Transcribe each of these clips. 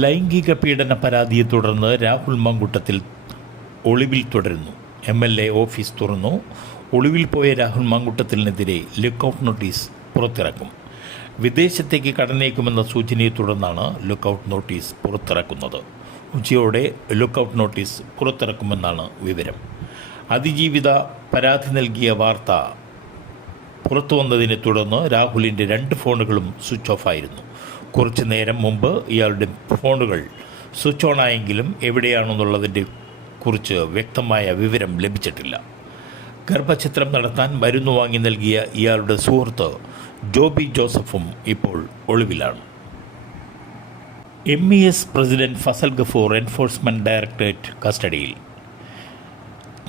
ലൈംഗിക പീഡന പരാതിയെ തുടർന്ന് രാഹുൽ മാങ്കൂട്ടത്തിൽ ഒളിവിൽ തുടരുന്നു. MLA ഓഫീസ് തുറന്നു. ഒളിവിൽ പോയ രാഹുൽ മാങ്കൂട്ടത്തിനെതിരെ ലുക്കൌട്ട് നോട്ടീസ് പുറത്തിറക്കും. വിദേശത്തേക്ക് കടന്നേക്കുമെന്ന സൂചനയെ തുടർന്നാണ് ലുക്കൌട്ട് നോട്ടീസ് പുറത്തിറക്കുന്നത്. ഉച്ചയോടെ ലുക്കൌട്ട് നോട്ടീസ് പുറത്തിറക്കുമെന്നാണ് വിവരം. അതിജീവിത പരാതി നൽകിയ വാർത്ത പുറത്തു വന്നതിനെ തുടർന്ന് രാഹുലിൻ്റെ 2 ഫോണുകളും സ്വിച്ച് ഓഫായിരുന്നു. കുറച്ചു നേരം മുമ്പ് ഇയാളുടെ ഫോണുകൾ സ്വിച്ച് ഓൺ ആയെങ്കിലും എവിടെയാണെന്നുള്ളതിൻ്റെ കുറിച്ച് വ്യക്തമായ വിവരം ലഭിച്ചിട്ടില്ല. ഗർഭഛിത്രം നടത്താൻ മരുന്ന് വാങ്ങി നൽകിയ ഇയാളുടെ സുഹൃത്ത് ജോബി ജോസഫും ഇപ്പോൾ ഒളിവിലാണ്. MES president Fazal Gafoor enforcement directorate കസ്റ്റഡിയിൽ.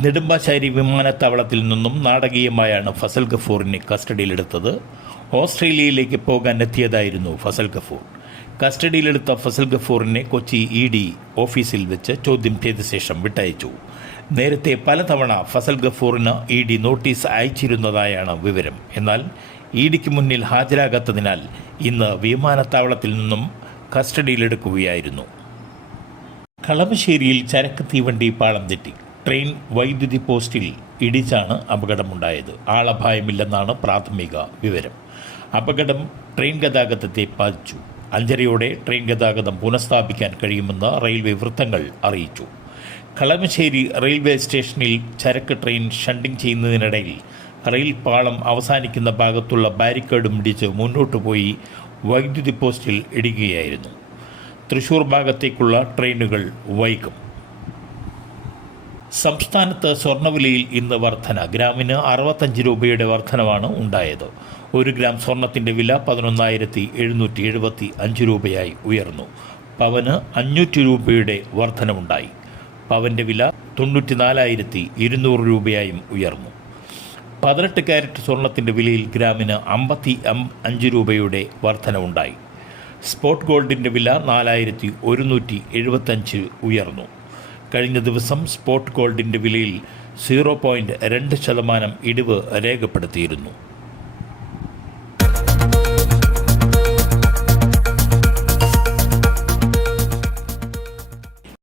നെടുമ്പാശ്ശേരി വിമാനത്താവളത്തിൽ നിന്നും നാടകീയമായാണ് ഫസൽ ഗഫൂറിനെ കസ്റ്റഡിയിലെടുത്തത്. ഓസ്ട്രേലിയയിലേക്ക് പോകാൻ എത്തിയതായിരുന്നു ഫസൽ ഗഫൂർ. കസ്റ്റഡിയിലെടുത്ത ഫസൽ ഗഫൂറിനെ കൊച്ചി ED ഓഫീസിൽ വെച്ച് ചോദ്യം ചെയ്ത ശേഷം വിട്ടയച്ചു. നേരത്തെ പലതവണ ഫസൽ ഗഫൂറിന് ED നോട്ടീസ് അയച്ചിരുന്നതായാണ് വിവരം. എന്നാൽ EDക്ക് മുന്നിൽ ഹാജരാകാത്തതിനാൽ ഇന്ന് വിമാനത്താവളത്തിൽ നിന്നും കസ്റ്റഡിയിലെടുക്കുകയായിരുന്നു. കളമശ്ശേരിയിൽ ചരക്ക് തീവണ്ടി പാളം തെറ്റി. ട്രെയിൻ വൈദ്യുതി പോസ്റ്റിൽ ഇടിച്ചാണ് അപകടമുണ്ടായത്. ആളപായമില്ലെന്നാണ് പ്രാഥമിക വിവരം. അപകടം ട്രെയിൻ ഗതാഗതത്തെ ബാധിച്ചു. 5:30 ട്രെയിൻ ഗതാഗതം പുനഃസ്ഥാപിക്കാൻ കഴിയുമെന്ന് റെയിൽവേ വൃത്തങ്ങൾ അറിയിച്ചു. കളമശ്ശേരി റെയിൽവേ സ്റ്റേഷനിൽ ചരക്ക് ട്രെയിൻ ഷണ്ടിങ് ചെയ്യുന്നതിനിടയിൽ റെയിൽ പാളം അവസാനിക്കുന്ന ഭാഗത്തുള്ള ബാരിക്കേഡും ഇടിച്ച് മുന്നോട്ട് പോയി വൈദ്യുതി പോസ്റ്റിൽ ഇടിക്കുകയായിരുന്നു. തൃശൂർ ഭാഗത്തേക്കുള്ള ട്രെയിനുകൾ വൈകും. സംസ്ഥാനത്ത് സ്വർണ്ണവിലയിൽ ഇന്ന് വർധന. ഗ്രാമിന് 65 രൂപയുടെ വർധനവാണ് ഉണ്ടായത്. 1 ഗ്രാം സ്വർണത്തിൻ്റെ വില 11,775 രൂപയായി ഉയർന്നു. പവന് 500 രൂപയുടെ വർധനവുണ്ടായി. പവൻ്റെ വില 94,200 രൂപയായും ഉയർന്നു. 18 കാരറ്റ് സ്വർണത്തിൻ്റെ വിലയിൽ ഗ്രാമിന് 55 രൂപയുടെ വർധനവുണ്ടായി. സ്പോട്ട് ഗോൾഡിൻ്റെ വില 4,175 ഉയർന്നു. കഴിഞ്ഞ ദിവസം സ്പോട്ട് ഗോൾഡിൻ്റെ വിലയിൽ 0.2% ഇടിവ് രേഖപ്പെടുത്തിയിരുന്നു.